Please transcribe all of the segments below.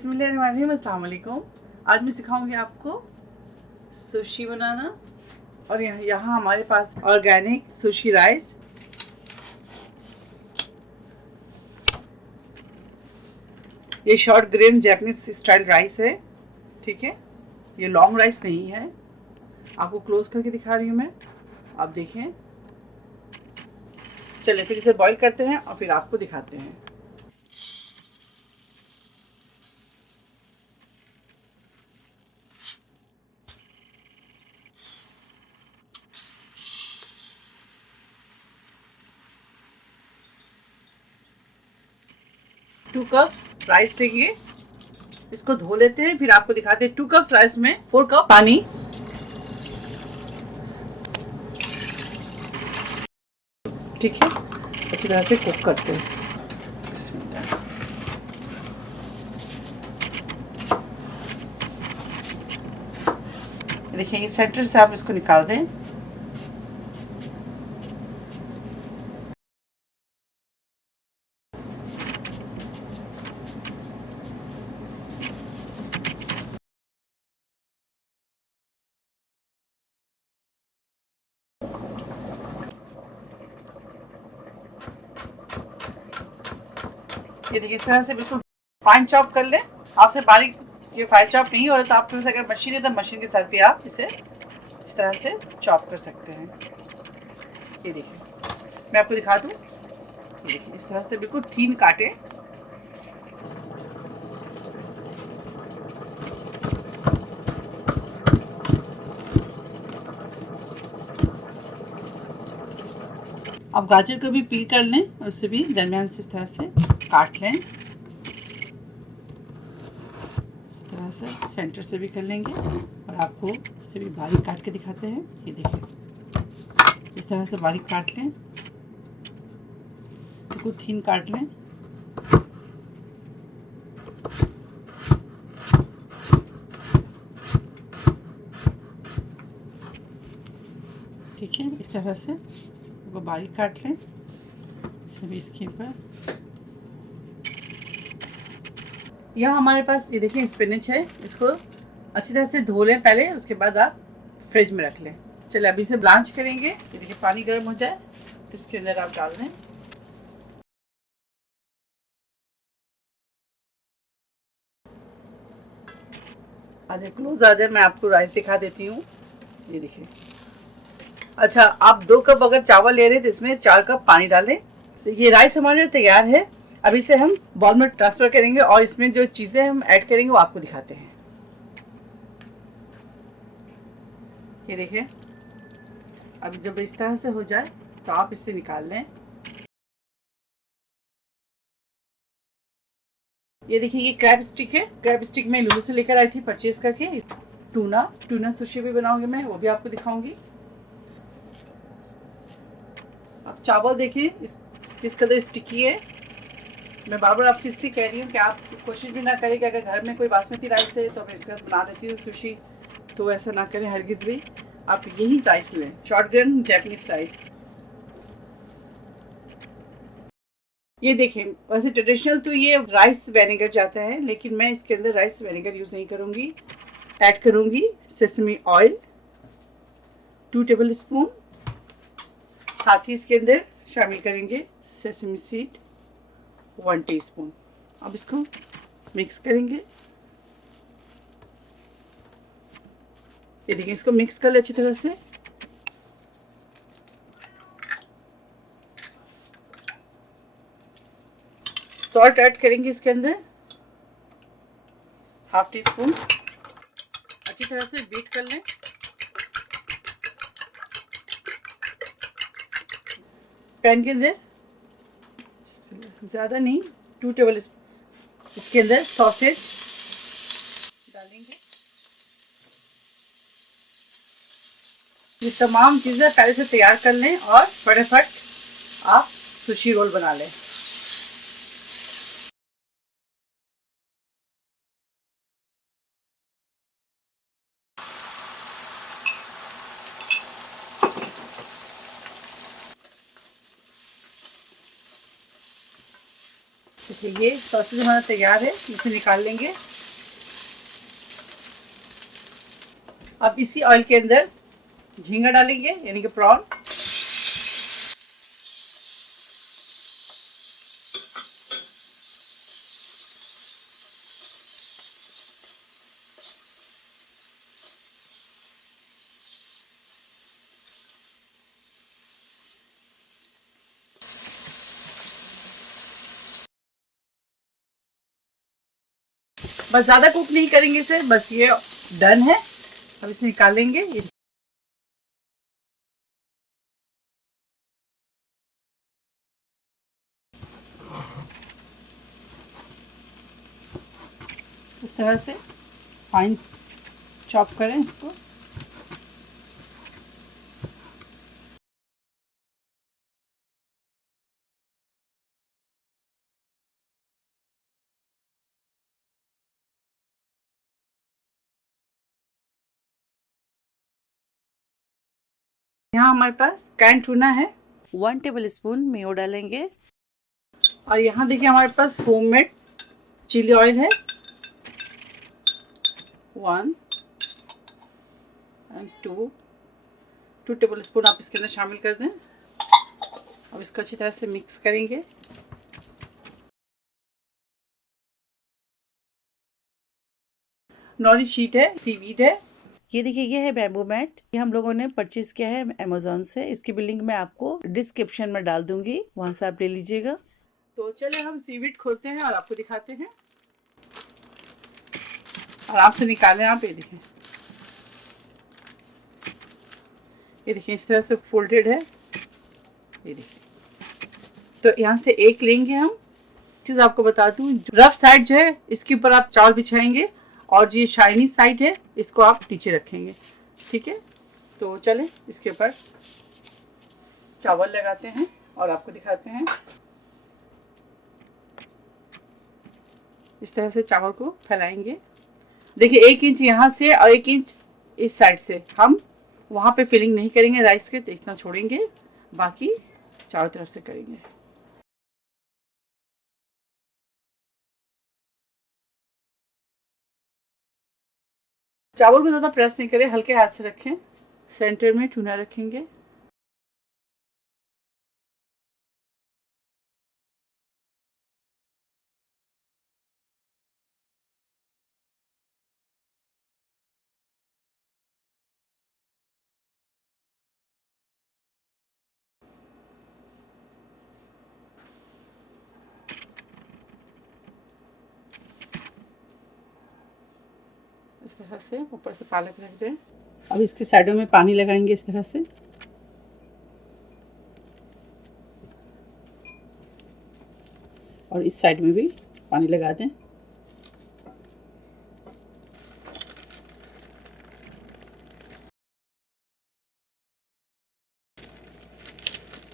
बिस्मिल्लाहिर्रहमानिर्रहीम, अस्सलाम वालेकुम। आज मैं सिखाऊंगी आपको सुशी बनाना। और यहाँ हमारे पास ऑर्गेनिक सुशी राइस, ये short grain Japanese style rice है। ठीक है, ये लॉन्ग राइस नहीं है। आपको क्लोज करके दिखा रही हूँ मैं, आप देखें। चलिए फिर इसे बॉईल करते हैं और फिर आपको दिखाते हैं। टू कप्स राइस लेंगे, इसको धो लेते हैं, फिर आपको दिखाते हैं। 2 कप्स राइस में 4 कप पानी। ठीक है, अच्छी तरह से कुक करते हैं। देखिए, इस सेंटर से आप इसको निकाल दें। ये देखिए, इस तरह से बिल्कुल फाइन चॉप कर लें। आपसे बारीक ये फाइन चॉप नहीं हो रहा तो आपके पास अगर मशीन है तो मशीन के साथ भी आप इसे इस तरह से चॉप कर सकते हैं। ये देखिए, मैं आपको दिखा दूँ। ये देखिए, इस तरह से बिल्कुल थीन काटे। आप गाजर को भी पील कर लें और उसे भी दरमियान से इस तरह से काट लें। इस तरह से सेंटर से भी कर लेंगे और आपको इसे भी बारीक काट के दिखाते हैं। ये देखिए, इस तरह से बारीक काट लें, बिल्कुल थीन काट लें। ठीक है, इस तरह से वो बारीक काट लें सभी इसके ऊपर। यहाँ हमारे पास ये देखिए स्पिनच है, इसको अच्छी तरह से धो लें पहले, उसके बाद आप फ्रिज में रख लें। चलिए अभी इसे ब्लांच करेंगे। ये देखिए, पानी गर्म हो जाए तो इसके अंदर आप डाल दें। आज क्लोज आ जाए, मैं आपको राइस दिखा देती हूँ। ये देखिए, अच्छा, आप 2 कप अगर चावल ले रहे हैं तो इसमें 4 कप पानी डालें। तो ये राइस हमारे तैयार है। अब इसे हम बॉल में ट्रांसफ़र करेंगे और इसमें जो चीज़ें हम ऐड करेंगे वो आपको दिखाते हैं। ये देखिए, अब जब इस तरह से हो जाए तो आप इसे निकाल लें। ये देखिए, ये क्रैब स्टिक है। क्रैब स्टिक मैं लुलु से लेकर आई थी परचेज करके। टूना सुशी भी बनाऊंगी मैं, वो भी आपको दिखाऊंगी। अब चावल देखिए किस कदर स्टिकी है। मैं बार बार आपसे इसलिए कह रही हूँ कि आप कोशिश भी ना करें कि अगर घर में कोई बासमती राइस है तो मैं इसके साथ बना लेती हूँ सुशी, तो ऐसा ना करें हरगिज़ भी। आप यही राइस लें, शॉर्ट ग्रेन जापानीज राइस। ये देखें, वैसे ट्रेडिशनल तो ये राइस विनेगर जाता है, लेकिन मैं इसके अंदर राइस विनेगर यूज़ नहीं करूँगी। ऐड करूँगी सेसमी ऑयल 2 टेबल स्पून, साथ ही इसके अंदर शामिल करेंगे सेसमी सीड 1 टीस्पून। अब इसको मिक्स करेंगे। ये देखिए, इसको मिक्स कर ले अच्छी तरह से। सॉल्ट ऐड करेंगे इसके अंदर 1/2 टीस्पून। अच्छी तरह से बीट कर लें। पैन के अंदर ज़्यादा नहीं, 2 टेबल स्पून इसके अंदर सॉसेज डालेंगे। ये तमाम चीज़ें पहले से तैयार कर लें और फटाफट आप सुशी रोल बना लें। देखिए, ये सॉसेज हमारा तैयार है, इसे निकाल लेंगे। अब इसी ऑयल के अंदर झींगा डालेंगे, यानी कि प्रॉन। बस ज्यादा कुक नहीं करेंगे इसे, बस ये डन है। अब इसे निकालेंगे। इस तरह से फाइन चॉप करें इसको। यहाँ हमारे पास कैन टूना है। 1 टेबल स्पून मेयो डालेंगे। और यहाँ देखिए हमारे पास होममेड चिली ऑयल है। 1 एंड 2 टेबल स्पून आप इसके अंदर शामिल कर दें। अब इसको अच्छी तरह से मिक्स करेंगे। नॉरी शीट है, सीवीड है। ये देखिए, ये है बैम्बू मैट। ये हम लोगों ने परचेज किया है अमेज़न से। इसकी बिलिंग मैं आपको डिस्क्रिप्शन में डाल दूंगी, वहां से आप ले लीजिएगा। तो चले हम सीवीड खोलते हैं और आपको दिखाते हैं। आराम से निकालें आप। ये देखें, ये देखिए इस तरह से फोल्डेड है। ये देखिए, तो यहाँ से एक लेंगे हम। चीज़ आपको बता दूं, रफ साइड जो है इसके ऊपर आप चावल बिछाएंगे और जो शाइनी साइड है इसको आप नीचे रखेंगे। ठीक है, तो चलें इसके ऊपर चावल लगाते हैं और आपको दिखाते हैं। इस तरह से चावल को फैलाएंगे। देखिए 1 इंच यहाँ से और 1 इंच इस साइड से हम वहाँ पे फिलिंग नहीं करेंगे राइस के, तो इतना छोड़ेंगे, बाकी चारों तरफ से करेंगे। चावल को ज़्यादा प्रेस नहीं करें, हल्के हाथ से रखें। सेंटर में टूना रखेंगे। इस तरह से ऊपर से पालक रख दें। अब इसके साइडों में पानी लगाएंगे इस तरह से। और इस साइड में भी पानी लगा दें।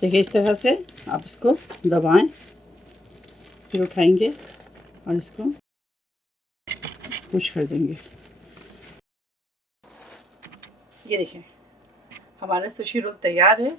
देखिए इस तरह से आप इसको दबाएं, फिर उठाएंगे और इसको पुश कर देंगे। ये देखिए हमारा सुशी रोल तैयार है।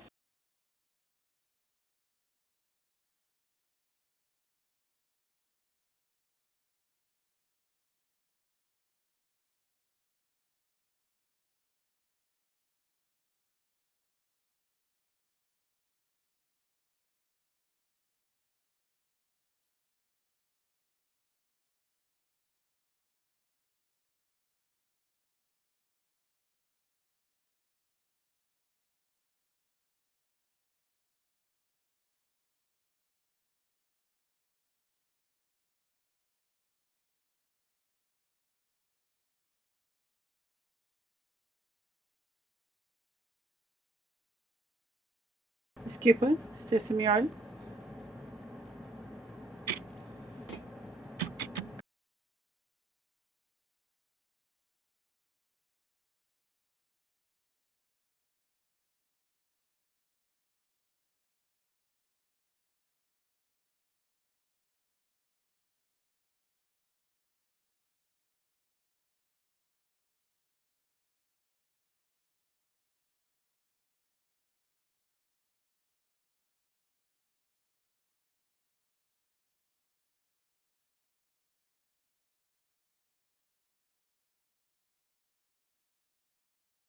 इसके ऊपर सेसमी ऑयल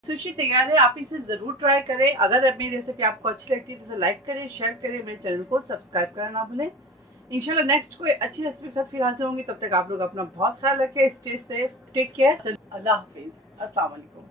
सुशी तैयार है, आप इसे ज़रूर ट्राई करें। अगर मेरी रेसिपी आपको अच्छी लगती है तो इसे लाइक करें, शेयर करें, मेरे चैनल को सब्सक्राइब करना ना भूलें। इंशाल्लाह नेक्स्ट कोई अच्छी रेसिपी के साथ फिर हाजिर होंगी। तब तक आप लोग अपना बहुत ख्याल रखें। Stay safe, take care. अल्लाह हाफिज़, अस्सलाम वालेकुम।